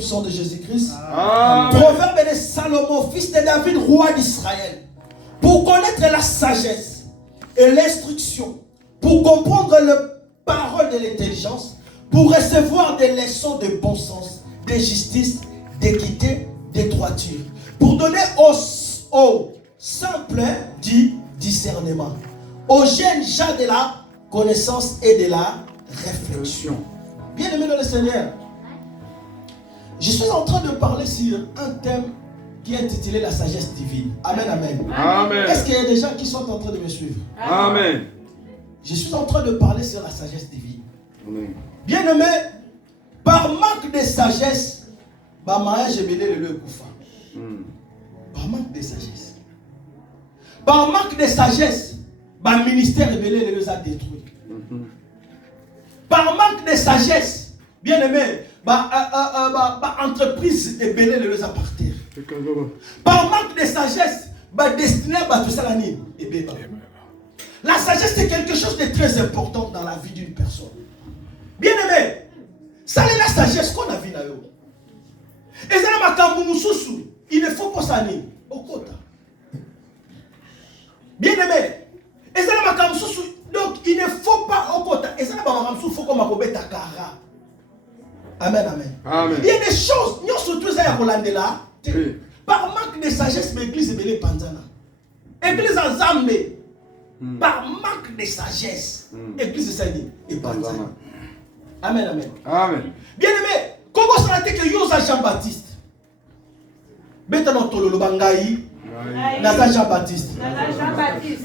Sang de Jésus-Christ. Proverbe de Salomon, fils de David, roi d'Israël. Pour connaître la sagesse et l'instruction, pour comprendre les paroles de l'intelligence, pour recevoir des leçons de bon sens, de justice, d'équité, de droiture, pour donner aux simples du discernement, aux jeunes gens de la connaissance et de la réflexion. Bien-aimés dans le Seigneur, je suis en train de parler sur un thème qui est intitulé la sagesse divine. Amen, amen. Amen. Est-ce qu'il y a des gens qui sont en train de me suivre? Amen. Je suis en train de parler sur la sagesse divine. Amen. Bien aimé, par manque de sagesse, ma mariage est mêlé le koufa. Par manque de sagesse. Par manque de sagesse, ma ministère est mêlé les a détruit. Par manque de sagesse, bien aimé, entreprise est mêlée les a par terre. Par manque de sagesse, destinée à tout ça et béba. La sagesse c'est quelque chose de très important dans la vie d'une personne. Bien aimé, ça c'est la sagesse qu'on a vu là. Et ça il ne faut pas s'aller au quota. Bien aimé, et ça donc il ne faut pas au quota. Et ça il faut qu'on m'a kara. Amen, amen. Amen. Il y a des choses, nous surtout ça là. Par manque de sagesse, l'église est belée panzana. L'église en Zambé. Par manque de sagesse, l'église est panzana. Amen, amen. Amen. Bien aimé, comment ça a été que Yosa Jean-Baptiste? Bétano Tololo Bangaï, Naza Jean-Baptiste.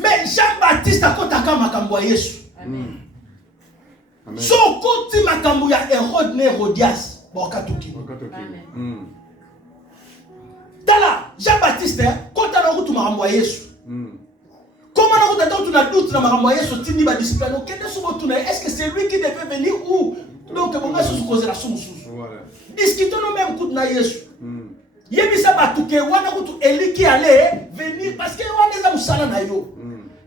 Mais Jean-Baptiste a côté Makambo Yesu. So côté Makambo ya Hérode ne Hérodias, Bokatuki. Tala Jean-Baptiste, côté na route Makambo Yesu. Comment on a doute dans Makambo Yesu tini ba discipline. Est-ce que c'est lui qui devait venir ou donc on a sous cause la source. Discutons nous même coup na Yesu. Yebisa batuke wana kutu Eli qui allait venir parce que wana za musala na yo.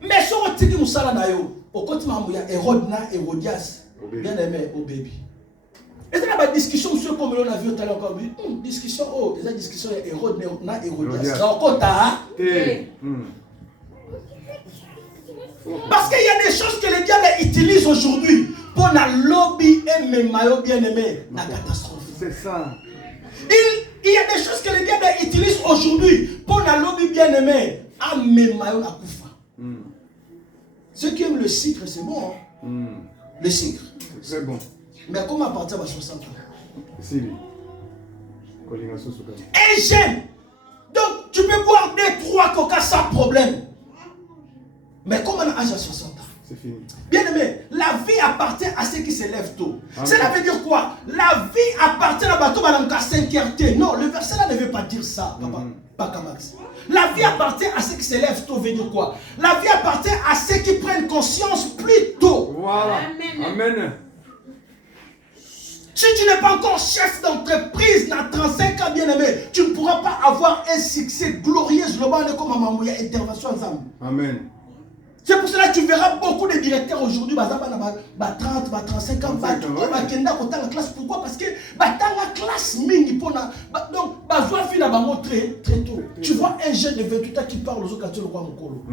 Mais so tiki musala na yo. Okoti Makambo ya Hérode na Hérodias. Bien aimé au bébé. Et c'est la discussion monsieur comme on a vu tout à l'heure encore discussion des discussions Hérode na Hérodias. Parce qu'il y a des choses que les diables utilisent aujourd'hui pour la lobby et mes maillots bien aimés, la catastrophe. C'est ça. Il y a des choses que les diables utilisent aujourd'hui pour la lobby bien aimé, à mes maillots la koufa. Ceux qui aiment le sucre, c'est bon. Le sucre. C'est très bon. Mais comment à partir de 60 ans? Si. Et j'aime. Donc tu peux boire 2-3 coca sans problème. Mais comme on a âge à 60 ans, c'est fini. Bien aimé, la vie appartient à ceux qui se lèvent tôt. Cela veut dire quoi? La vie appartient à bateau à 5 Non, le verset là ne veut pas dire ça, papa. Pas Kamax. La vie appartient à ceux qui se lèvent tôt, veut dire quoi? La vie appartient à ceux qui prennent conscience plus tôt. Voilà. Amen. Si tu n'es pas encore chef d'entreprise dans 35 ans, bien aimé, tu ne pourras pas avoir un succès glorieux. Je le vois comme Mamouya intervention ensemble. Amen. C'est pour cela que tu verras beaucoup de directeurs aujourd'hui, 30, 35 ans, la classe. Pourquoi? Parce que la classe mini, donc, très tôt. Tu vois un jeune de 28 ans qui parle aux autres quand tu le vois mon colo.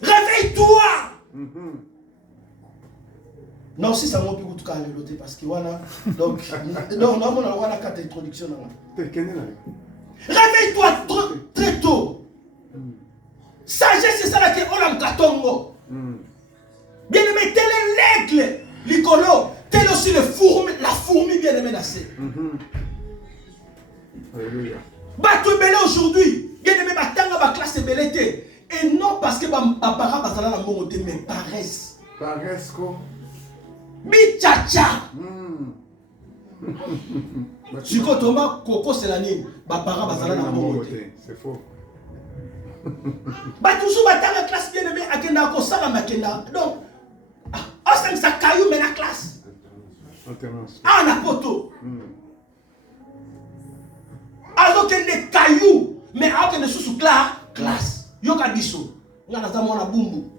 Réveille-toi! Non, si ça m'a pu tout cas le parce que voilà. Donc, non, on a la carte d'introduction. Réveille-toi très tôt. Sagesse, c'est ça là que on a katongo. Bien aimé, tel est l'aigle, l'icolo, tel aussi la fourmi bien aimé nassé. Alléluia. Batou belé aujourd'hui, bien aimé, batanga ba classe belé. Et non parce que ma parents basala na mongo mais paresse. Paresse quoi? Bichacha. Siko Thomas Coco c'est la nime. Ba parents basala na mongo. C'est faux. Toujours batanga classe bien aimé akenda ko sala makenda. Donc ça ça caillou mais la classe. Alternance. Ah na poto. Alors que les cailloux mais alors que ne sous classe. Yoka biso. Ngana za mona bumbu.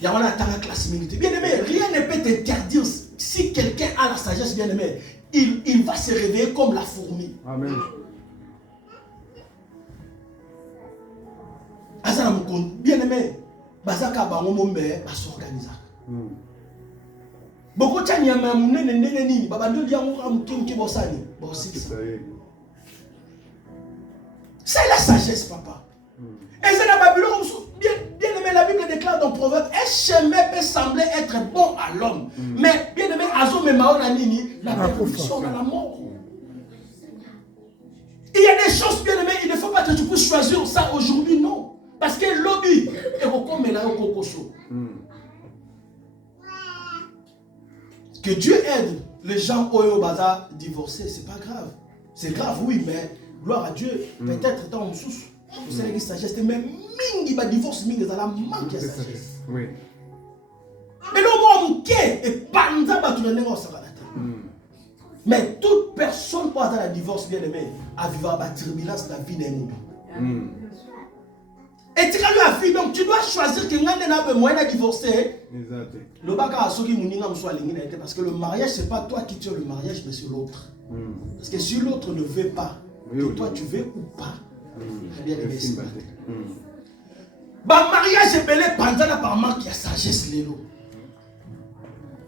Ya wana tanga classe militaire. Bien aimé, rien ne peut t'interdire si quelqu'un a la sagesse bien aimé. il va se réveiller comme la fourmi. Amen. Bien aimé, bazaka bango mombe basorganiza. Boko tchani ya munene nene nini babando liango amkim kibosani bosiki. C'est la sagesse, papa. Et c'est la Babylone, bien aimé, la Bible déclare dans Proverbe, un chemin peut sembler être bon à l'homme. Mais bien aimé, Azo me maonanini, la perfection dans la mort. Il y a des choses, bien aimé, il ne faut pas que tu puisses choisir ça aujourd'hui, non. Parce que lobby, que Dieu aide les gens au bazar divorcés, c'est pas grave. C'est grave, oui, mais gloire à Dieu, peut-être dans mon sous, vous savez que sagesse, mais mingi va divorce, mingi ça la manque de sagesse. Oui. Mais le mot manqué et panza va tout le monde ça va la tête. Mais toute personne qui a la divorce bien aimé, a vivre la turbulence de la vie d'un monde. Et tu as vu, donc tu dois choisir que tu as moyen de divorcer. Le baka a souri mouninga moussou alingina parce que le mariage c'est pas toi qui tiens le mariage mais c'est l'autre. Parce que si l'autre ne veut pas, que toi tu veux ou pas, bien aimé c'est bah mariage est belé pendant par manque il y a sagesse lélo.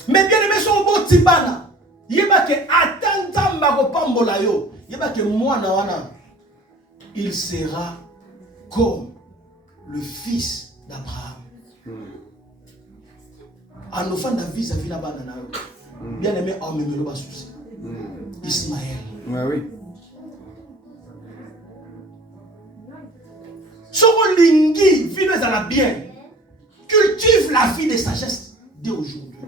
Mais bien aimé son beau tibana, yeba que attends mbako pambola yo, yeba que moi na wana il sera comme le fils d'Abraham. En offrant David, ça vit là-bas. Bien aimé, en me le souci. Ismaël. Oui. Sokolingi, vivez à la bien. Cultive la vie de sagesse dès aujourd'hui.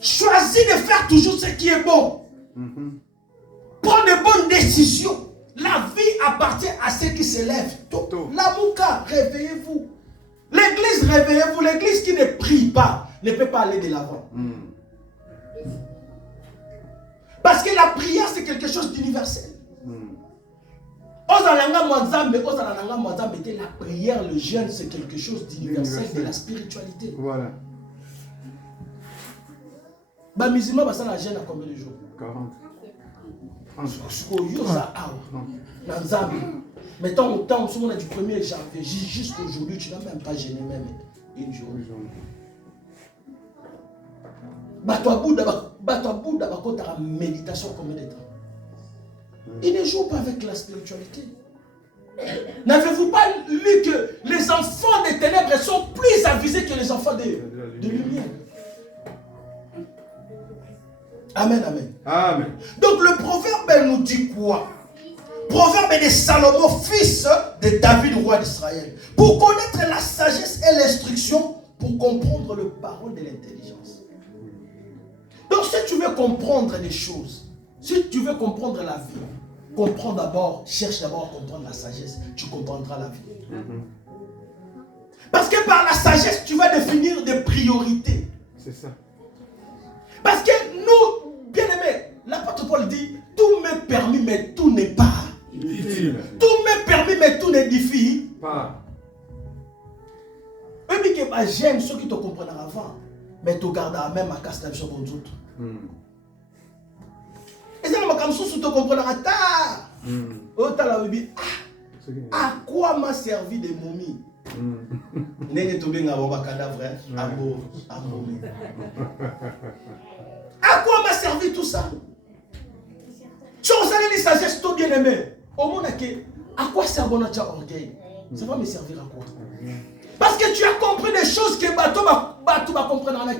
Choisis de faire toujours ce qui est bon. Prends de bonnes décisions. La vie appartient à ceux qui se lèvent tôt. La mouka, réveillez-vous. L'église, réveillez-vous. L'église qui ne prie pas ne peut pas aller de l'avant. Parce que la prière, c'est quelque chose d'universel. La prière, le jeûne, c'est quelque chose d'universel de la spiritualité. Voilà. Bah, musulman, bah, ça la jeûne à combien de jours? 40. Mais tant au temps, on a du 1er janvier jusqu'à aujourd'hui, tu n'as même pas gêné même une journée. Bato Bouddha, quand tu as la méditation combien de temps? Il ne joue pas avec la spiritualité. N'avez-vous pas lu que les enfants des ténèbres sont plus avisés que les enfants de lumière? Amen, amen. Amen. Donc le proverbe nous dit quoi? Proverbe de Salomon, fils de David, roi d'Israël. Pour connaître la sagesse et l'instruction, pour comprendre le parole de l'intelligence. Donc si tu veux comprendre les choses, si tu veux comprendre la vie, comprends d'abord, cherche d'abord à comprendre la sagesse, tu comprendras la vie. Parce que par la sagesse, tu vas définir des priorités. C'est ça. Parce que nous, bien aimés, l'apôtre Paul dit, tout m'est permis, mais tout n'est pas utile. Tout m'est permis, mais tout n'édifie pas. Eux, mais j'aime ceux qui te comprennent avant, mais tu gardes même à casse la vie sur les autres. Et ça, comme si tu te comprends à tard. À quoi m'a servi des momies? N'est-ce pas cadavre? À quoi m'a servi tout ça? Si on s'en est dit sagesse, tout bien aimé. Au monde, à quoi sert mon orgueil? Ça va me servir à quoi? Parce que tu as compris des choses que Bato va comprendre dans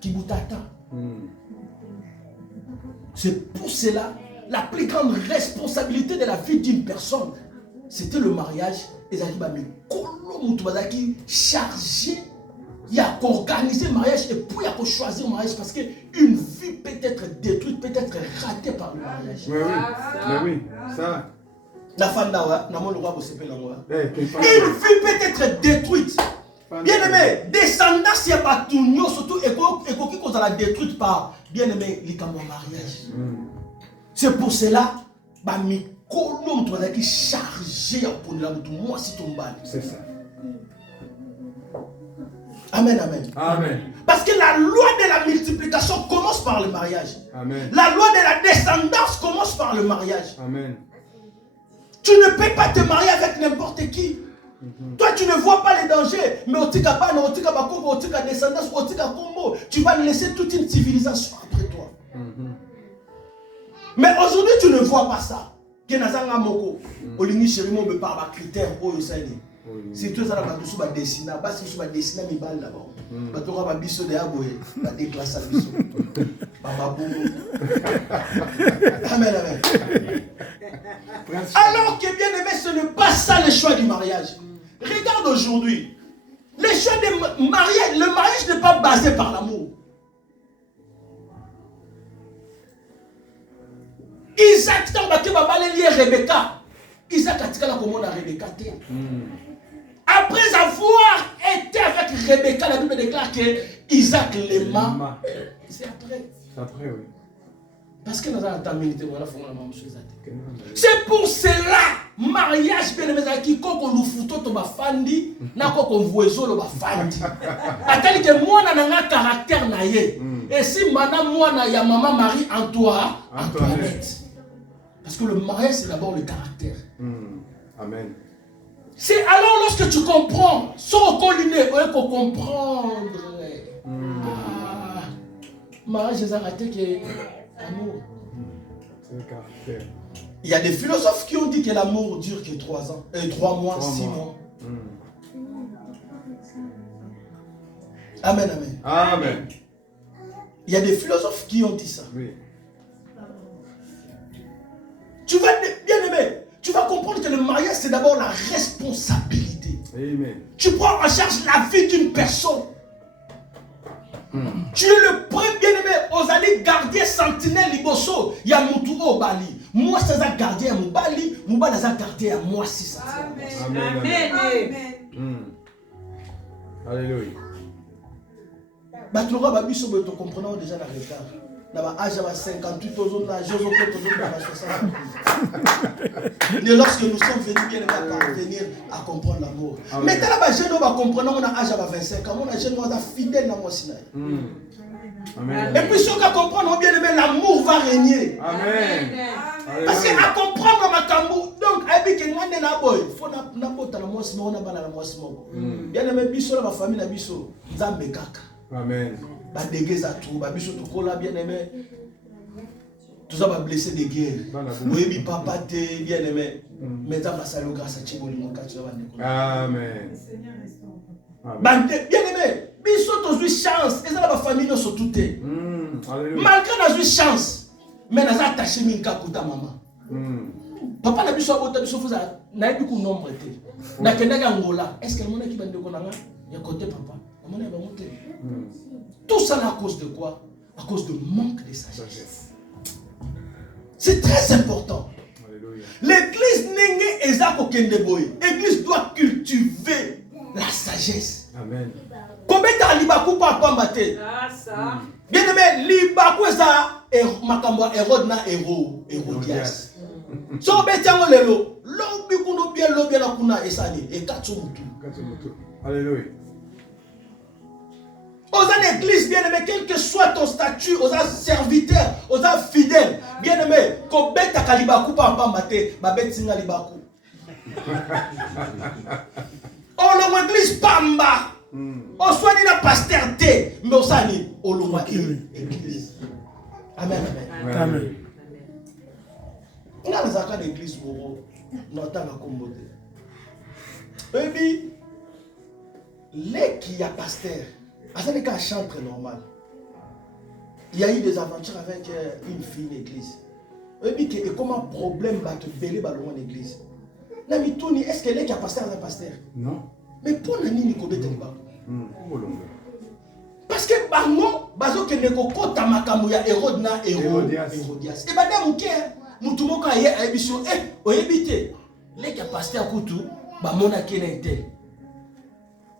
Kibutata. C'est pour cela, la plus grande responsabilité de la vie d'une personne, c'était le mariage. Et ça qui chargé. Il y a qu'organiser le mariage et puis il y a qu'à choisir le mariage parce qu'une vie peut être détruite, peut être ratée par le mariage. Oui, ça. La femme là, une vie peut être détruite. Bien aimé, descendance, il y a pas tout, surtout, et qui qu'on la détruite par, bien aimé, les camps mariage. C'est pour cela, qui chargé pour la moi si ton bal. C'est ça. Amen, amen. Amen. Parce que la loi de la multiplication commence par le mariage. Amen. La loi de la descendance commence par le mariage. Amen. Tu ne peux pas te marier avec n'importe qui. Toi, tu ne vois pas les dangers. Mais au tika bana, au tika bakobo, au tika descendance, au tika combo, tu vas laisser toute une civilisation après toi. Mais aujourd'hui, tu ne vois pas ça. Kenazanga moko, olingi chéri mo be par ba critère oyo sali. Si tu es à la base de dessiner, bas si tu vas dessiner mi balle là-bas. Ba to ba biso de aboye, ba déclasse biso. Baba boum. Amen, amen. Alors que bien aimé, ce n'est pas ça le choix du mariage. Regarde aujourd'hui. Le choix du mariage, le mariage n'est pas basé par l'amour. Isaac, tant que Baba lié Rebecca, Isaac a tiré la commande à Rebecca. Après avoir été avec Rebecca, la Bible déclare que Isaac l'aima. C'est après. C'est après, oui. Parce que nous avons entamé voilà, la même chose. C'est pour cela, mariage, bien aimé, qui koko lu futo to ba fandi, na koko voizo lo ba fandi. Atali que moi na nga caractère na ye. Et si maintenant moi na ya maman Marie Antoinette. Parce que le mariage c'est d'abord le caractère. Amen. C'est alors lorsque tu comprends, sans colliné, on peut comprendre. Mariage c'est raté que amour. C'est le caractère. Il y a des philosophes qui ont dit que l'amour dure que 3 ans, 3 mois, 6 mois. Amen, amen. Amen. Il y a des philosophes qui ont dit ça. Oui. Tu vas, bien aimé, tu vas comprendre que le mariage c'est d'abord la responsabilité. Amen. Tu prends en charge la vie d'une personne. Tu es le premier bien-aimé, aux allées garder sentinelle liboso, il y a Moutouo Bali. Moi, c'est un gardien à Moubali, Moubali c'est un gardien à moi, si ça. Amen. Amen. Amen. Alléluia. Bah, tu l'auras, Babiso, tu comprends déjà la retard. Là-bas, âge à 58 ans, âge à lorsque nous sommes venus bien à parvenir à comprendre l'amour. Mais là-bas, je ne vais comprendre, on a âge à 25 ans, on a jeune, on a fidèle dans moi. Et puis, ceux qui comprennent bien aimé, l'amour va régner. Amen. Parce qu'à comprendre ma cambou, donc, il faut que la moisse, on a la moisse. Bien aimé, biso, la famille, la biso, Zambe Kaka. Amen. Ba déguise à tout, ba biso tout cola bien aimé. Tout ça va blesser des guerres. Oui, papa t'es bien aimé. Mais ça va saluer grâce à Tchiboli mon cas, tu vas Amen. Bien aimé, biso tous une chance. Et ça la famille nous sont toutes. Malgré nos une chance, mais nous attaché minka kuta maman. Papa na biso abota biso fuza na yebi ku nombre té. Na kendaka Angola. Est-ce que le monde qui bande ko nanga ya côté papa? On est monté. Tout ça à cause de quoi? À cause de manque de sagesse. C'est très important. L'église n'est pas l'église doit cultiver la sagesse. Amen. Combien de libakou papa maté? Bien aimé, libakou ça makambo Hérode na Hérodias. So betiango lelo, lobi kuno bien lobi na kuna esani e katsumutu. Alléluia. Aux églises, bien aimé, quel que soit ton statut, aux serviteurs, aux fidèles, bien aimé, qu'on bête à Kalibakou, pas maté, ma bête singa libakou. On l'on église Pamba, on soit dit la pasteur T, mais on s'en dit, on l'on église. Amen, amen. Amen. On a les accords d'église pour notre communauté. Et puis, les qui y a pasteur. C'est un chantre normal. Il y a eu des aventures avec une fille d'église. Et comment un problème va te béler dans l'église? Est-ce qu'elle est qui a pasteur un pasteur? Non. Mais pour la nini ko bete ba. Parce que bango bazo ke neko kota makambo ya Hérode na Hérodias. Et bada muke mutu moko aye abiso oyebite. Les qui a pasteur kutu ba mona kena ete.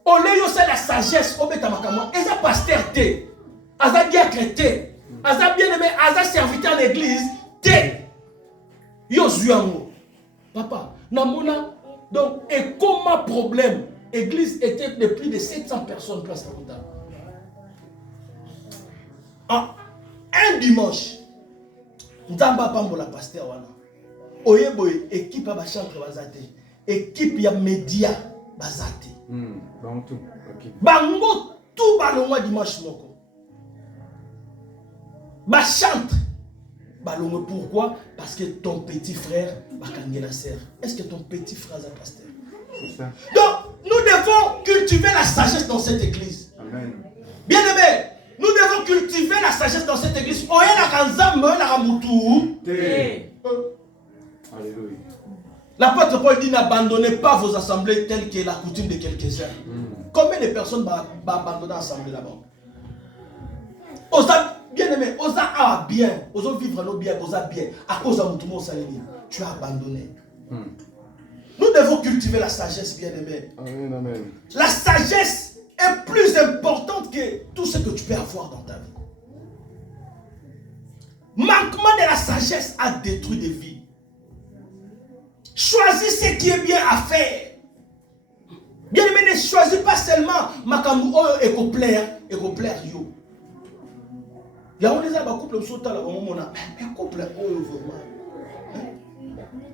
On c'est la sagesse, on met à ma caméra. Et ça pasteur T, ça diacre T, ça bien aimé, ça serviteur d'église T. Yo zuango. Papa, namona donc et comment problème l'église était de plus de 700 personnes place Kakuta. Un dimanche, Nzamba Pambola pasteur wana. Oyeboy équipe à chantre bazate, équipe ya média bazate. Bango tout balongwa dimanche moko. Ba chante. Balongwa pourquoi? Parce que ton petit frère va kange la sœur. Est-ce que ton petit frère est pasteur? C'est ça. Donc, nous devons cultiver la sagesse dans cette église. Amen. Bien aimé, nous devons cultiver la sagesse dans cette église. Alléluia. L'apôtre Paul dit n'abandonnez pas vos assemblées telles que la coutume de quelques-uns. Combien de personnes vont abandonner l'assemblée là-bas? Bien aimé, osa bien, osa vivre nos bien, osa bien. À cause de mon salini, tu as abandonné. Nous devons cultiver la sagesse, bien aimé. Amen, amen. La sagesse est plus importante que tout ce que tu peux avoir dans ta vie. Manquement de la sagesse a détruit des vies. Choisis ce qui est bien à faire. Bien aimé, ne choisis pas seulement Makamu et plaire yo. Il y a un couple qui sont là, un couple vraiment.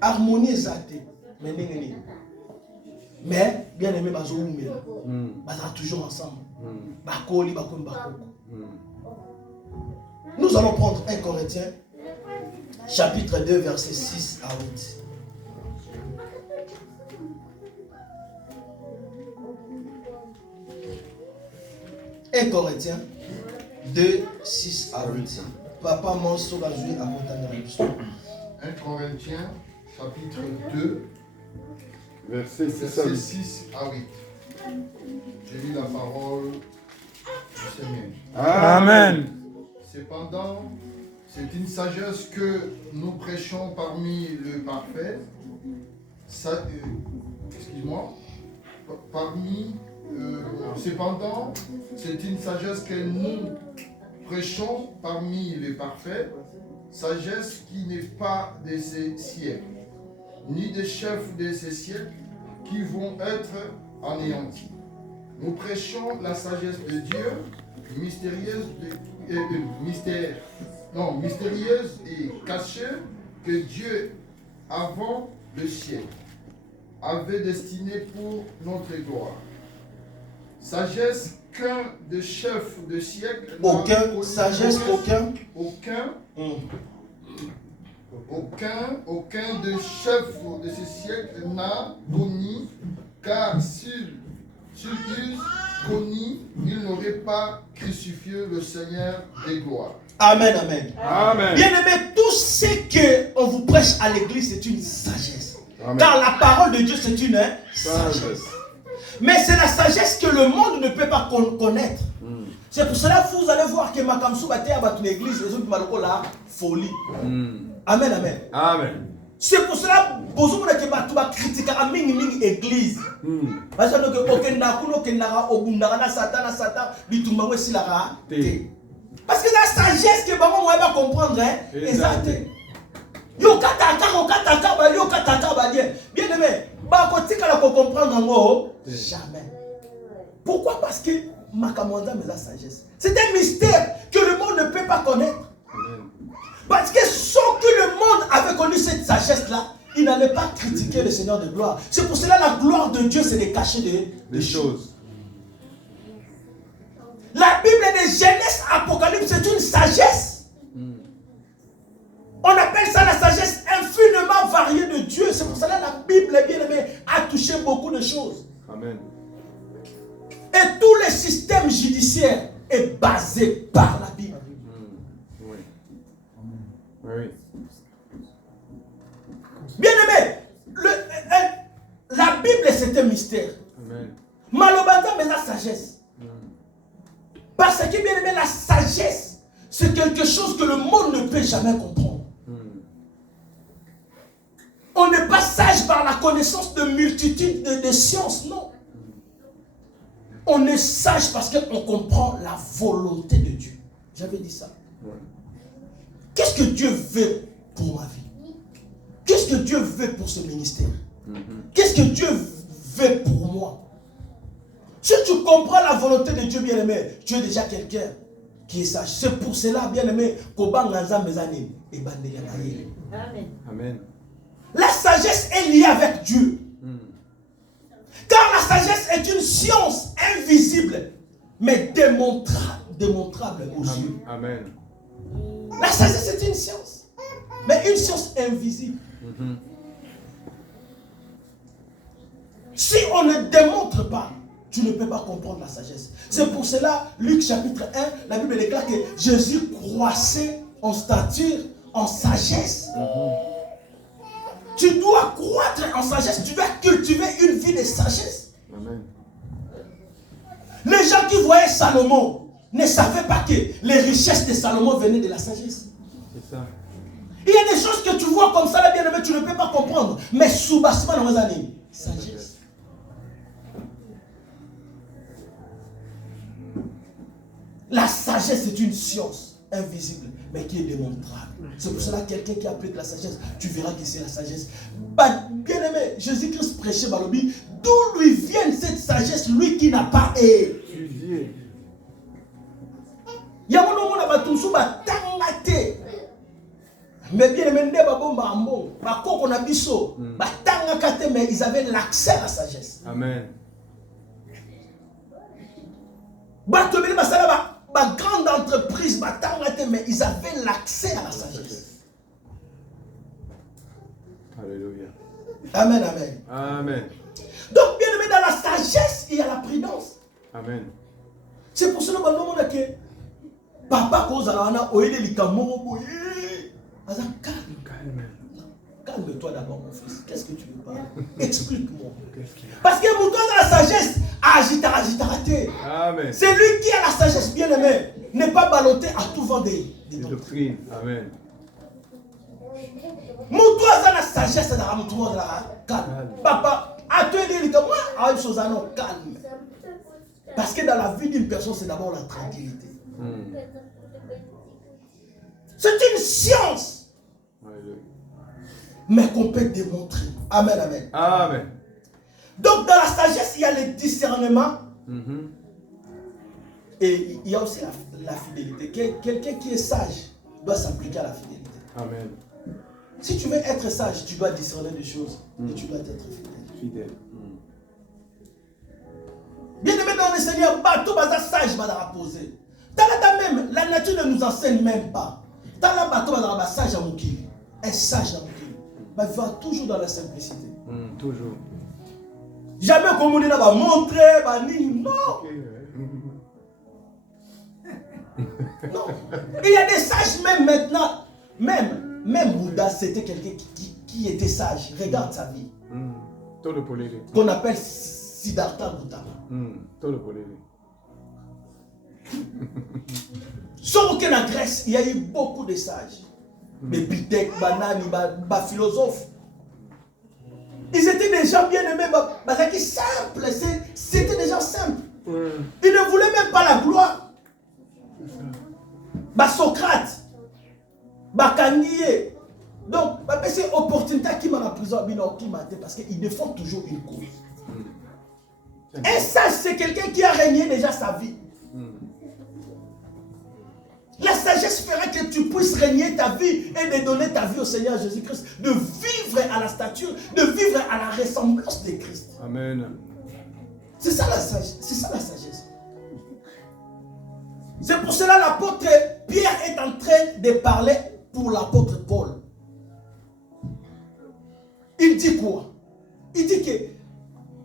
Harmonie exacte. Mais bien aimé, ils toujours ensemble. Nous allons prendre 1 Corinthiens, chapitre 2, versets 6 à 8. « 1 Corinthiens 2, 6 à 8. Papa, mon saut la joie à montagne. 1 Corinthiens, chapitre 2, Verset 6 à 8. Je lis la parole du Seigneur. Amen. Cependant, c'est une sagesse que nous prêchons parmi le parfait. Cependant, c'est une sagesse que nous prêchons parmi les parfaits, sagesse qui n'est pas de ces siècles, ni des chefs de ces siècles qui vont être anéantis. Nous prêchons la sagesse de Dieu, mystérieuse et cachée, que Dieu, avant le siècle, avait destinée pour notre gloire. Sagesse qu'un des chefs de siècle aucun des chefs de ce siècle n'a connu, car s'il eût connu, il n'aurait pas crucifié le Seigneur des gloires. Amen, amen. Amen. Bien aimé, tout ce qu'on vous prêche à l'église, c'est une sagesse. Amen. Car la parole de Dieu, c'est une sagesse. Mais c'est la sagesse que le monde ne peut pas connaître. C'est pour cela que vous allez voir que Makamsou va être à l'église, les autres la folie. Amen, amen. Amen. C'est pour cela que vous allez critiquer l'église. Parce que parce que la sagesse que maman va comprendre, exact. Bien aimé, comprendre jamais. Pourquoi? Parce que Makamanda mais la sagesse. C'est un mystère que le monde ne peut pas connaître. Parce que sans que le monde avait connu cette sagesse-là, il n'allait pas critiquer le Seigneur de gloire. C'est pour cela que la gloire de Dieu, c'est de cacher des choses. La Bible de Genèse, Apocalypse, c'est une sagesse. On appelle ça la sagesse infiniment variée de Dieu. C'est pour cela que la Bible, bien aimée, a touché beaucoup de choses. Amen. Et tout le système judiciaire est basé par la Bible. Oui. Oui. Bien aimé, la Bible c'est un mystère. Amen. Malobanda mais la sagesse. Parce que bien aimé, la sagesse, c'est quelque chose que le monde ne peut jamais comprendre. On n'est pas sage par la connaissance de multitudes de sciences, non. On est sage parce qu'on comprend la volonté de Dieu. J'avais dit ça. Qu'est-ce que Dieu veut pour ma vie? Qu'est-ce que Dieu veut pour ce ministère? Qu'est-ce que Dieu veut pour moi? Si tu comprends la volonté de Dieu, bien-aimé, tu es déjà quelqu'un qui est sage. C'est pour cela, bien-aimé, Amen. Amen. La sagesse est liée avec Dieu. Car la sagesse est une science invisible, mais démontrable aux yeux. Amen. La sagesse est une science, mais une science invisible. Si on ne démontre pas, tu ne peux pas comprendre la sagesse. C'est pour cela, Luc chapitre 1, la Bible déclare que Jésus croissait en stature, en sagesse. Tu dois croître en sagesse, tu dois cultiver une vie de sagesse. Amen. Les gens qui voyaient Salomon ne savaient pas que les richesses de Salomon venaient de la sagesse. C'est ça. Il y a des choses que tu vois comme ça, là, bien aimé, tu ne peux pas comprendre. Mais sous-bassement dans les années, sagesse. La sagesse est une science invisible, mais qui est démontrable. C'est pour cela que quelqu'un qui applique la sagesse, tu verras que c'est la sagesse. Bien aimé, Jésus-Christ prêchait Balobi, d'où lui vient cette sagesse, lui qui n'a pas étudié. Il y a un moment où on a tangaté. Mais bien aimé, mais ils avaient l'accès à la sagesse. Amen. Ma grande entreprise, mais ils avaient l'accès à la sagesse. Alléluia. Amen, amen. Amen. Donc, bien aimé, dans la sagesse, il y a la prudence. Amen. C'est pour cela que papa cause à la calme-toi d'abord, mon fils. Qu'est-ce que tu veux parler? Explique-moi. Parce que pour toi, dans la sagesse, agite. Amen. C'est lui qui a la sagesse, bien aimé. N'est pas ballotté à tout vent des doctrines. Amen. Toi, dans la sagesse, c'est dans la calme. Papa, à toi, il dit moi, à une chose à non calme. Parce que dans la vie d'une personne, c'est d'abord la tranquillité. C'est une science. Mais qu'on peut démontrer. Amen, amen. Amen. Donc dans la sagesse, il y a le discernement. Et il y a aussi la fidélité. Quelqu'un qui est sage doit s'appliquer à la fidélité. Amen. Si tu veux être sage, tu dois discerner des choses. Et tu dois être fidèle. Bien aimé dans le Seigneur, tout le sage va la poser. Même, la nature ne nous enseigne même pas. Dans la bateau, un sage à Moukili. Un sage à Moukili. Il va toujours dans la simplicité. Toujours. Jamais comme on dit là, montrer, non. Non. Il y a des sages même maintenant. Même Bouddha, c'était quelqu'un qui était sage. Regarde sa vie. Qu'on appelle Siddhartha Gautama. Sauf qu'en Grèce, il y a eu beaucoup de sages. Des Pitec, Banani, philosophes. Ils étaient des gens bien aimés, simples. C'était des gens simples. Ils ne voulaient même pas la gloire. Socrate, Kandié. Donc, c'est opportunité qui m'a la prison, parce qu'ils défendent toujours une cause. Un sage, c'est quelqu'un qui a régné déjà sa vie. La sagesse fera que tu puisses régner ta vie et de donner ta vie au Seigneur Jésus-Christ, de vivre à la stature, de vivre à la ressemblance de Christ. Amen. C'est ça la sagesse. C'est pour cela l'apôtre Pierre est en train de parler pour l'apôtre Paul. Il dit quoi? Il dit que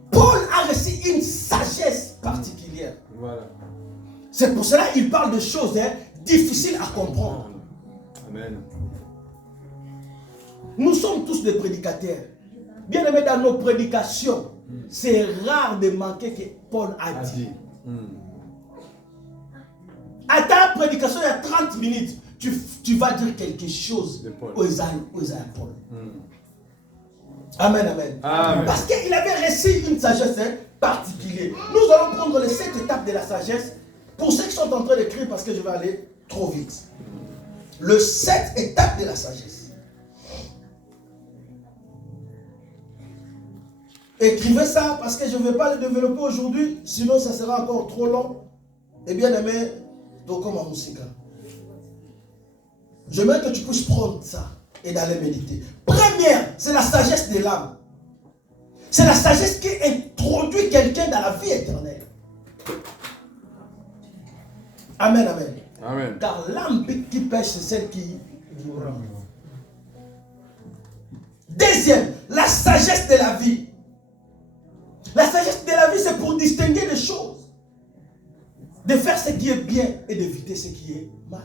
Paul a reçu une sagesse particulière. Voilà. C'est pour cela qu'il parle de choses difficiles à comprendre. Amen. Nous sommes tous des prédicateurs. Bien aimés, dans nos prédications, c'est rare de manquer que Paul a dit. À ta prédication, il y a 30 minutes, tu vas dire quelque chose aux Paul. Amen, amen. Parce qu'il avait reçu une sagesse particulière. Nous allons prendre les 7 étapes de la sagesse. Pour ceux qui sont en train d'écrire, parce que je vais aller trop vite. Le 7 étapes de la sagesse. Écrivez ça parce que je ne vais pas le développer aujourd'hui, sinon ça sera encore trop long. Et bien aimé, donc comme en musique. J'aimerais que tu puisses prendre ça et d'aller méditer. Première, c'est la sagesse de l'âme. C'est la sagesse qui introduit quelqu'un dans la vie éternelle. Amen, amen. Amen. Car l'âme qui pêche, c'est celle qui mourra. Deuxième, la sagesse de la vie. La sagesse de la vie, c'est pour distinguer les choses. De faire ce qui est bien et d'éviter ce qui est mal.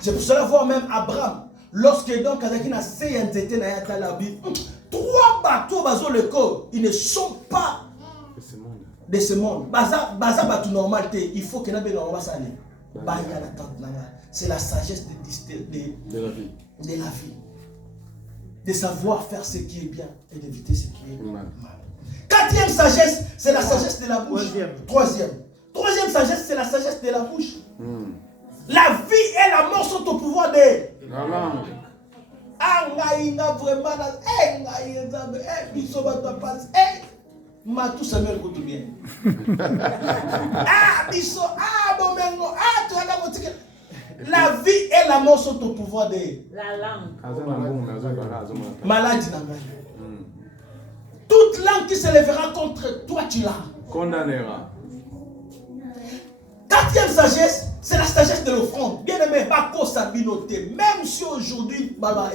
C'est pour cela voir même Abraham, lorsque donc il a essayé de la vie, 3 bateaux bateaux le corps, ils ne sont pas de ce monde. Baza bateau normal, il faut que nous c'est la sagesse de la vie. De savoir faire ce qui est bien et d'éviter ce qui est mal. 4e sagesse, c'est la sagesse de la bouche. 3e sagesse, c'est la sagesse de la bouche. La vie et la mort sont au pouvoir de la langue. La vie et la mort sont au pouvoir de la langue. Maladie. Toute langue qui se lèvera contre toi, tu la condamnera. 4e sagesse, c'est la sagesse de l'offrande. Bien aimé, même si aujourd'hui, la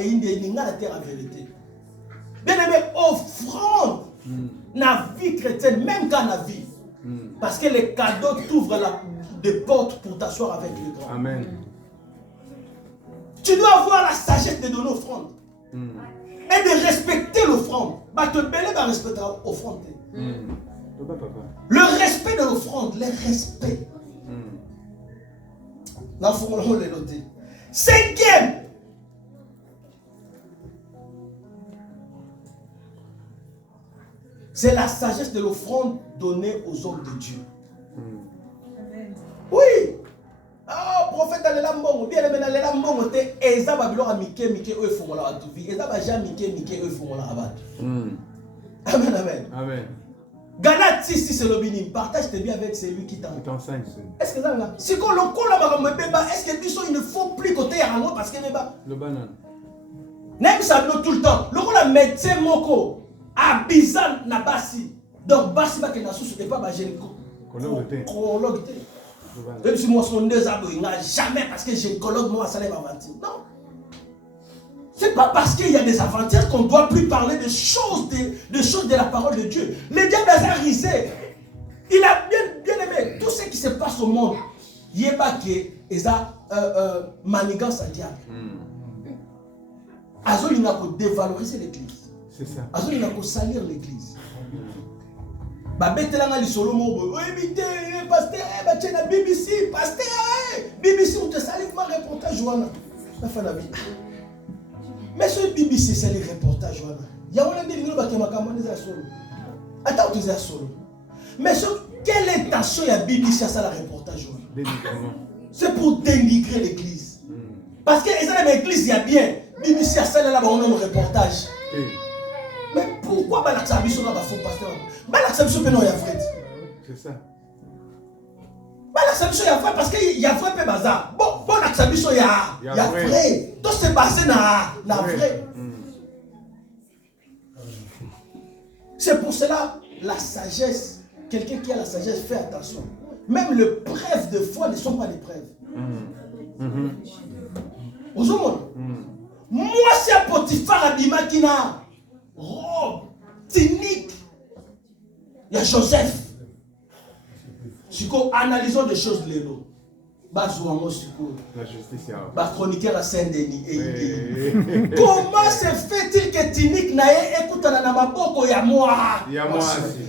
terre en vérité. Bien aimé, offrande la vie chrétienne, même quand la vie. Parce que les cadeaux t'ouvrent des portes pour t'asseoir avec le grand. Amen. Tu dois avoir la sagesse de donner offrande. Et de respecter l'offrande. Te belé va respecter l'offrande. Le respect de l'offrande, le respect. Là, il faut le noter. 5e, c'est la sagesse de l'offrande donnée aux hommes de Dieu. Oui. Oh, prophète dans les lambons, bien aimé dans les lambons, Eza Babylon Mike eux font la vie. Eza Baja Mike eux font la abat. Amen, amen. Amen. Galate 6, c'est le béni. Partage tes biens avec celui qui t'enseigne. Est-ce que ça là? Si quand le col là, est-ce que Bissot il ne faut plus côté à moi parce que le banane. Même ça tout le temps. Le rôle la médecin moko à Bizan na basi. Donc basi ba que na sous et pas ba gynécologue. Même si moi son deux abos, il n'a jamais parce que gynécologue moi ça les aventure. Non. C'est pas parce qu'il y a des aventures qu'on ne doit plus parler de choses de la parole de Dieu. Le diable a risé. Il a bien aimé tout ce qui se passe au monde. Il y a pas que manigance à diable. Azol il n'a qu'à dévaloriser l'église. C'est ça. Azol il n'a qu'à salir l'église. Babette là les solo mobo. Oui mais pasteur, bah BBC, pasteur, BBC on te salit ma reportage Joanna. La fin de la vie. Mais ce BBC, c'est les reportages. Il y a un des gens qui ont solo. Attends, tu es solo. Mais quelle intention il y a BBC à ça, le reportage? C'est pour dénigrer l'église. Parce que l'église, il y a bien. BBC à ça, là, on a un reportage. Mais pourquoi Balaksabiso là, faux pasteur? Balaksabiso, il y a vrai. C'est ça. Balaksabiso, il y a vrai parce qu'il y a vrai peu bazar. Bon, Balaksabiso, il y a vrai. Tout c'est basé dans la vraie. C'est pour cela, la sagesse, quelqu'un qui a la sagesse, fait attention. Même les preuves de foi ne sont pas des preuves. Vous voyez? Moi, c'est un Potiphar Abima qui n'a robe, cynique. Il y a Joseph. Si nous analysons des choses de l'eau, la justice, chroniqueur à Saint-Denis. Comment se fait-il que Tinik nae écoute na maboko ya moi?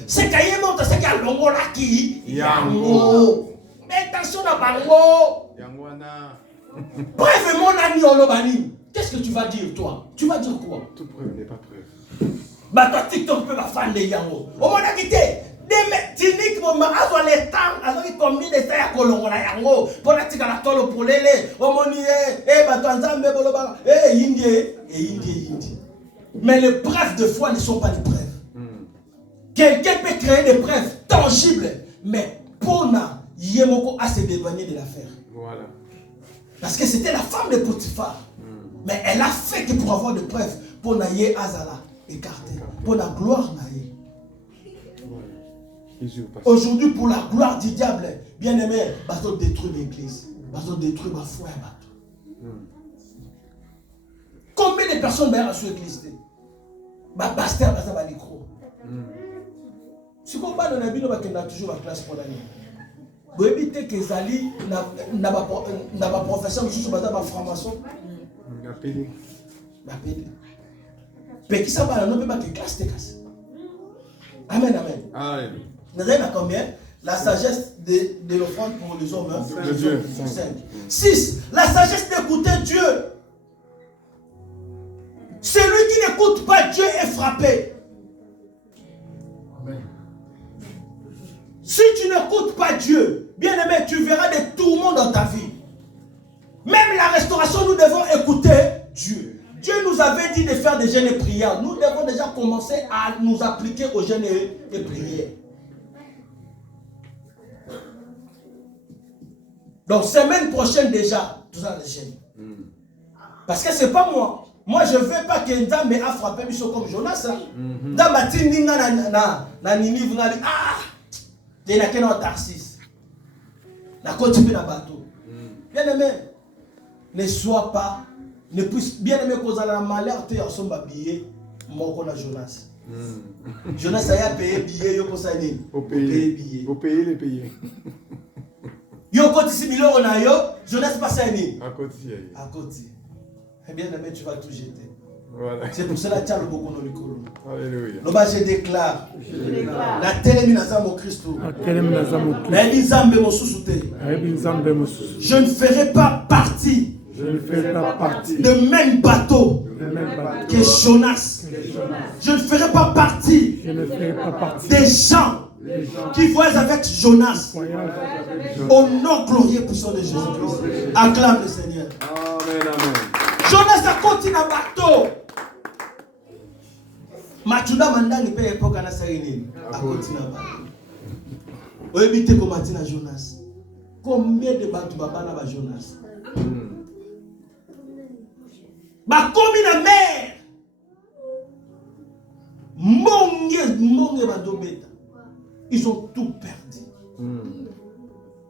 C'est qu'il y a monte, c'est qu'il y a longo là qui yango. Mais attention à bango. Yangwana. Bref, mon ami Olobani, qu'est-ce que tu vas dire toi? Tu vas dire quoi? Toute preuve n'est pas preuve. Bah toi TikTok peut pas fan de yango. Au moins quitté. Tinik moma azo le temps azo combien de temps ya kolongola yango pour la tika la tolo pour lele omoni bato nzambe boloba indie mais les preuves de foi ne sont pas des preuves. Quelqu'un peut créer des preuves tangibles, mais Pona Yemoko a se dédouané de l'affaire. Voilà. Parce que c'était la femme de Potiphar. Mais elle a fait que pour avoir des preuves, Pona Ye Azala écarté. Pour la gloire Naye. Aujourd'hui, pour la gloire du diable, bien aimé, parce qu'on détruit l'église. Parce qu'on détruit ma foi. Combien de personnes sont sur l'église? Pasteur, ça va micro. Si on parle de la Bible, on a toujours la classe pour l'année. Vous évitez que Zali n'a pas professeur, mais je suis pas franc-maçon. Appelé. Mais qui ça va, non, mais pas que classe te casse. Amen, amen. Amen. Vous avez combien? La sagesse de l'offrande pour les hommes. 5. 6. La sagesse d'écouter Dieu. Celui qui n'écoute pas Dieu est frappé. Amen. Si tu n'écoutes pas Dieu, bien aimé, tu verras des tourments dans ta vie. Même la restauration, nous devons écouter Dieu. Dieu nous avait dit de faire des jeûnes et prières. Nous devons déjà commencer à nous appliquer aux jeûnes et prières. Donc, semaine prochaine déjà, tout ça, les jeûnes. Parce que ce n'est pas moi. Moi, je ne veux pas que Ndambe a frappé Micho comme Jonas. Ndambe tindinga na Ninive na ah, je n'ai qu'un Tarsis. Na continue na bateau. Bien aimé, ne sois pas, ne puisse bien aimé cause à la malheur te son billet, mon qu'on a Jonas. Jonas a payé billet yo pour ça ni. Au payer. Au payer les payer. Yo côté 6 millions on a yo, Jonas pas ça ni. À côté. À côté. Eh bien aimé, tu vas tout jeter. Voilà. C'est pour cela que tu as le beaucoup dans le colo. Alléluia. Je déclare. La télémination mon Christ. Je ne ferai pas partie. De même bateau que Jonas. Je ne ferai pas partie des gens qui voyagent avec Jonas. Au nom glorieux puissant de Jésus-Christ. Acclame le Seigneur. Amen, amen. Jonas a continué à bateau. Matunda mandani pe époque na sarini. A continué à bateau. Vous évitez comme Matina Jonas. Combien de bateaux baba na ba Jonas? Ba komi na mer. Monge ba dobeta. Ils ont tout perdu.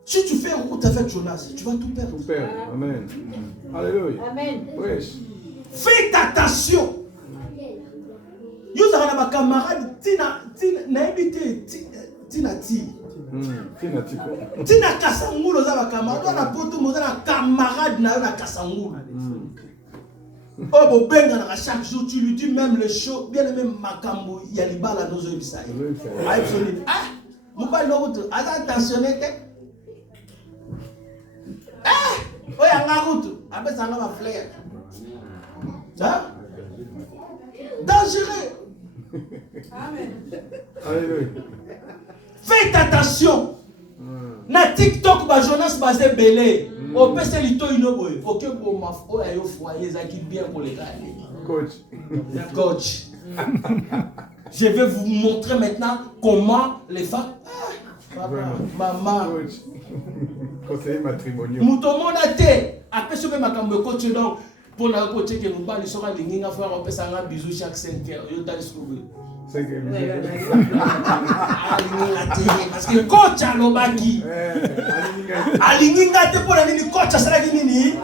Si tu fais route avec Jonas, tu vas tout perdre. Tout perdre. Amen. Alléluia. Amen. Wesh. Faites attention. Vous avez ma camarade Tina Kasangulu za ba camarade na poto mo na camarade na Kasangulu. Oh bo benga na chaque jour tu lui dis même le show bien le même makambo ya libala nozo ebisai. Absolument. Ah, mo ba lokuto attentionné te. Ah, oya ngakutu abesa nga ba flare. Hein? Dangereux. Amen. Alléluia. Faites attention. Na TikTok ba Jonas basé belé. Au PC lito inoboy. OK pour ma foi ayo foyer ça qui bien pour les gars. Coach. Je vais vous montrer maintenant comment les femmes maman conseiller matrimonial. Mutomona te. Après ce que makambo coach donc pour na coach que nous ba li sera linginga faire on peut ça nga bisou chaque 5 heures. Yo tali scouver. Parce que coach a l'obaki. Alinginga te pour la nini coach a sala nini.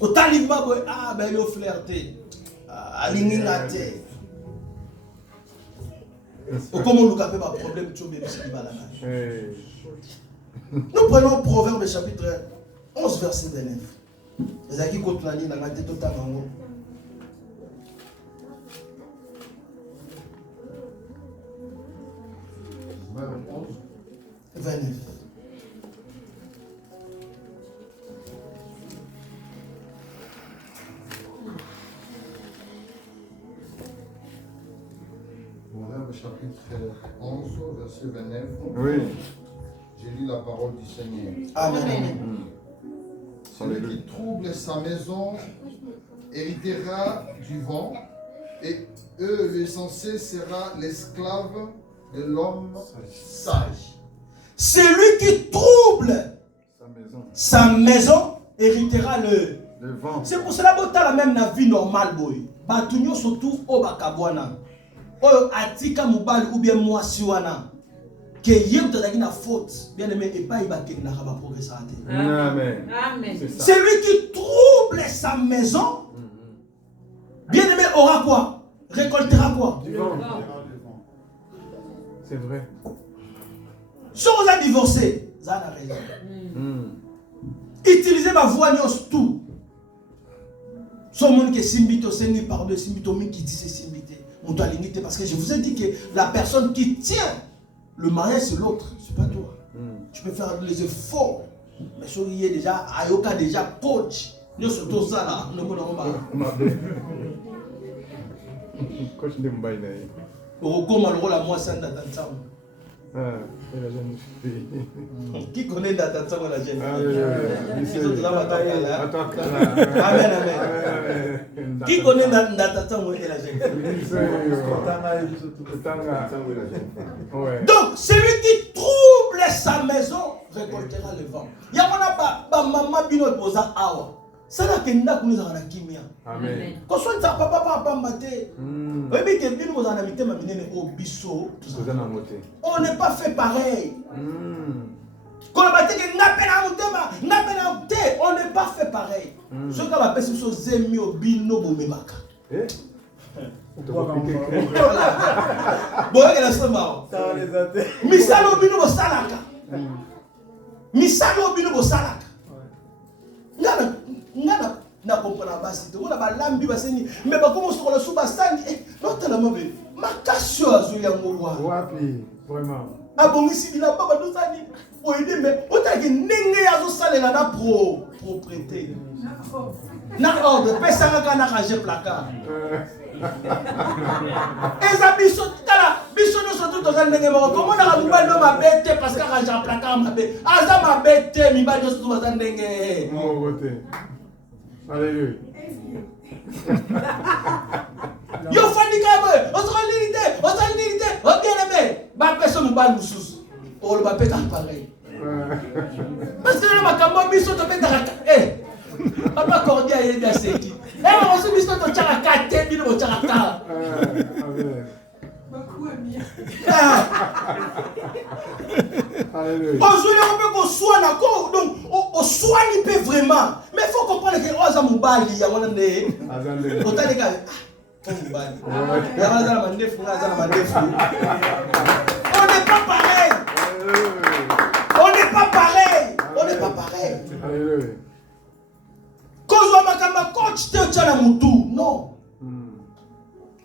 Autant l'imba boy ah ben yo flirter. Alinginga te. Ou comment nous capé pas problème tu bébé c'est pas là. Nous prenons Proverbe chapitre 11 verset 29. Ezaki kotlani na ngate to tango. 29. Proverbe chapitre 11, verset 29. Oui. J'ai lu la parole du Seigneur. Amen. Celui qui trouble sa maison héritera du vent, Et eux, l'essentiel sera l'esclave de l'homme sage. Celui qui trouble sa maison héritera le vent. C'est pour cela que la même la vie normale boy. Batunyo surtout au bakabwana. O atika mobile ou bien moi siwana. Que yem tadaki na faute. Bien aimé et pas ibake na ba progresser. Amen. Amen. Celui qui trouble sa maison, bien aimé aura quoi? Récoltera quoi? Du vent. C'est vrai. Si on a divorcé, ça a raison. Utilisez ma voix tout. Ce monde qui est simbito, c'est ni pardon, simbito, mais qui dit c'est simbité. On doit limiter parce que je vous ai dit que la personne qui tient le mariage, c'est l'autre, c'est pas toi. Tu peux faire les efforts. Mais si il y a déjà, Ayoka déjà coach. Nous sommes tous ça là. Nous connaissons pas. Coach de Mbaye. Au comment le rôle à moi, c'est un datantam. Ah, et la jeune fille. Qui connaît datantam la jeune fille? Amen, amen. Qui connaît datantam et la jeune fille? Donc, celui qui trouble sa maison récoltera le vent. Il y a pas maman bino posa awa. Ça n'a qu'un n'a qu'on a kimia. Amen. Quand on t'a papa maté. Oui mais que bino vous en habitez ma minene au bisso. On n'est pas fait pareil. Quand on battait que n'a on n'est pas fait pareil. Ce qu'on appelle ce sont zemi au bino bomemaka. Bon, elle a ce marrant. Misalo bino bo salaka. Misalo bino bo salaka. Ngana na comprendre basi to na ba lambi baseni mais ba comment sur le sous basangi non tellement be makasho azuli yango wa wapi vraiment abongisi bila baba do sani o aider mais o ta ki ndenge ya zo salela na propriété na ordre pesa nga na ranger placard eza biso tala biso no so tout dans ndenge moko comment na mobali no mabete parce que ranger placard mabe aza mabete mibali so tout dans ndenge mon côté. Alléluia. Yo fandi kabe, on se bien aimé. Ba personne nous parle sous. On le bapet pareil. Parce que le makambo biso to beta papa cordia yé bien seki. On se biso to tchara kate bino bo tchara kala. Amen. Alléluia. Aujourd'hui, on peut qu'on soit d'accord, donc on soigne pas vraiment. Mais il faut comprendre que on a mon bali, il y a on est. On t'a dit que on bali. Il y a on n'est pas pareil. On n'est pas pareil. On n'est pas pareil. Alléluia. Quand on va coach te tchana mutu, non.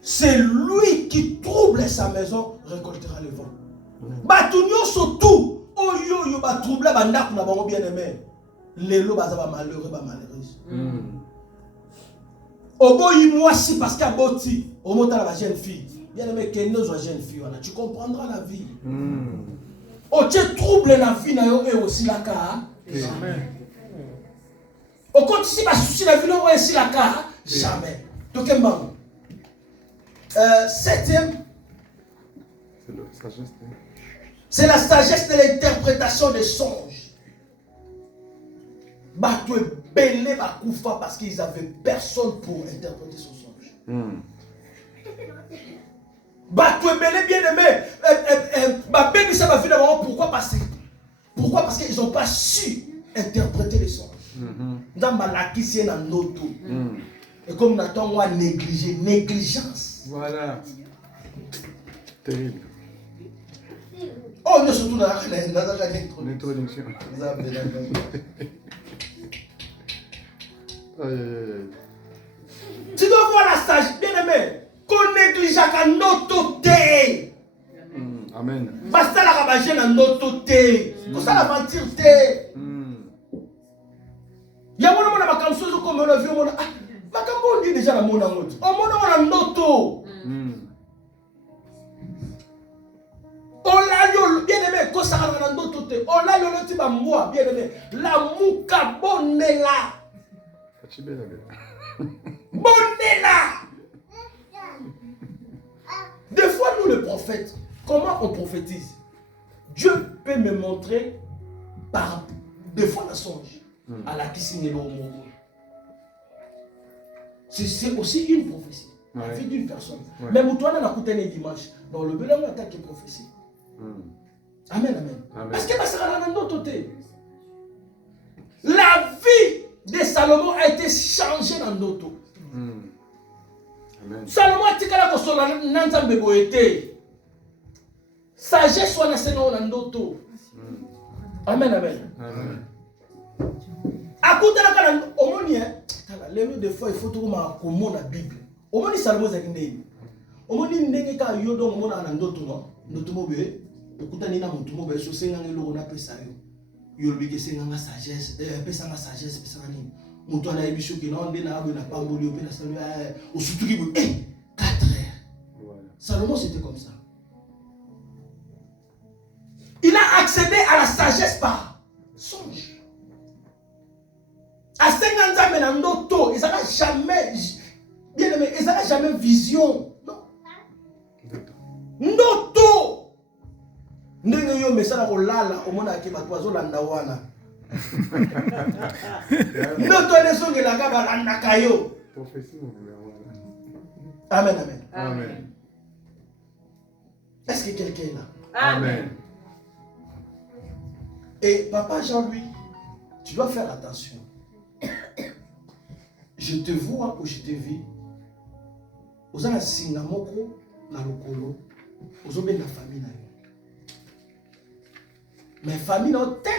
C'est lui qui trouble sa maison récoltera le vent. Batunyo surtout, oh yo ba trouble ba ndak na bango bien aimé. Lelo ba za ba malheureux ba malheureuse. Oboyi moi si parce qu'à boti, on monte à la jeune fille. Bien aimé que nos jeune fille, tu comprendras la vie. Oh tu trouble la vie na yo et aussi la ka. Jamais. Au compte si ba souci la vie no aussi la ka, jamais. Donc embango. Septième, c'est la sagesse de l'interprétation des songes. Bato est belé ba koufa parce qu'ils avaient personne pour interpréter son songe. Bato est belé bien aimé. Ba béni ça va finir pourquoi parce qu'ils n'ont pas su interpréter les songes. Dans ma lakisi na noto. Et comme Nathan on a négligé, négligence. Voilà. Terrible. Oh, nous surtout dans l'introduction. Tu dois voir la sagesse, bien aimé. Qu'on néglige qu'à notre thé. Amen. Basta la rabager dans notre thé. Pour ça la mentir thé. Il y a mon makamso comme on a vu mon makambo on dit déjà la mon amour. On a notre. Olalo bien aimé ko saka na ndo tote olalo loti ba moi bien aimé la muka bonela bonela prophète, comment on prophétise? Dieu peut me montrer par des fois la songe à la Kissinelo Mogo. C'est aussi une prophétie. La vie d'une personne. Mais Moutouana n'a coûté les dimanches. Dans le Bélan, on attaque les prophéties. Amen, amen. Parce que ça n'a pas été. La vie de Salomon a été changée dans notre tour. Salomon a dit que son Nanzambe été. Sagesse soit la Seigneur dans notre tour. Amen, amen. À côté de la Omonie, les deux fois, il faut trouver la Bible. Omonie Salomon est né. Omonie n'est qu'à Yodo, on a un autre nom. Notre mot, écoutez, il y a un autre mot, je sais que l'on a fait ça. Il y a une sagesse, pesa ma sagesse, pesa ma ligne. Mouton a ébiché qui n'en n'a pas voulu, au surtout qui veut 4 heures. Salomon c'était comme ça. Il a accédé à la sagesse par songe. À 50 ans, maintenant, ils n'ont jamais, bien aimé, ils n'ont jamais vision. Non. Noto. Ndenge yo mesala kolala omona ke bato bazolanda wana. Noto nezongelanga balandaka yo. Amen, amen. Amen. Est-ce que quelqu'un est là? Amen. Et papa Jean-Louis, tu dois faire attention. Je te vois ou je te vis. Vous avez un singamoko na lokolo. Vous avez la famille. Mais famille non tel